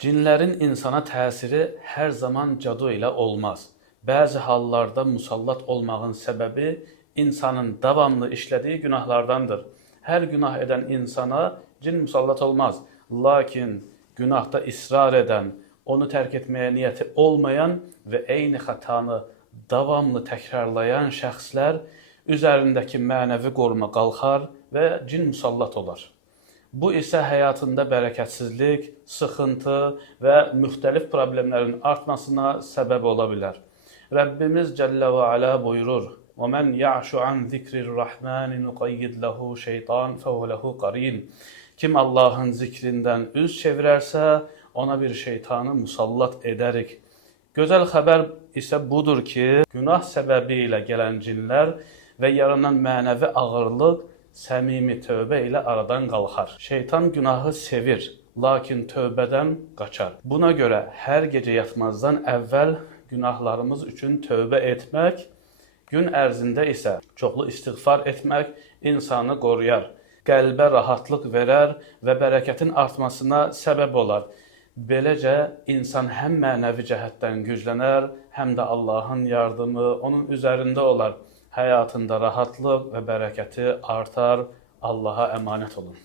Cinlərin insana təsiri hər zaman cadu ilə olmaz. Bəzi hallarda musallat olmağın səbəbi insanın davamlı işlədiyi günahlardandır. Hər günah edən insana cin musallat olmaz. Lakin günahda israr edən, onu tərk etməyə niyyəti olmayan və eyni xətanı davamlı təkrarlayan şəxslər üzərindəki mənəvi qoruma qalxar və cin musallat olar. Bu isə həyatında bərəkətsizlik, sıxıntı və müxtəlif problemlərin artmasına səbəb ola bilər. Rəbbimiz Cəllə və Alə buyurur: وَمَنْ يَعْشُ عَنْ ذِكْرِ الرَّحْمَنِ نُقَيِّدْ لَهُ شَيْطَانٌ فَهُوَ لَهُ قَرِينٌ. Kim Allahın zikrindən üz çevirərsə, ona bir şeytanı musallat edərik. Gözəl xəbər isə budur ki, günah səbəbi ilə gələn cinlər və yaranan mənəvi ağırlıq səmimi tövbə ilə aradan qalxar. Şeytan günahı sevir, lakin tövbədən qaçar. Buna görə hər gecə yatmazdan əvvəl günahlarımız üçün tövbə etmək, gün ərzində isə çoxlu istiğfar etmək insanı qoruyar, qəlbə rahatlıq verər və bərəkətin artmasına səbəb olar. Beləcə insan həm mənəvi cəhətdən güclənər, həm də Allahın yardımı onun üzərində olar. Həyatında rahatlıq və bərəkəti artar. Allaha əmanət olun.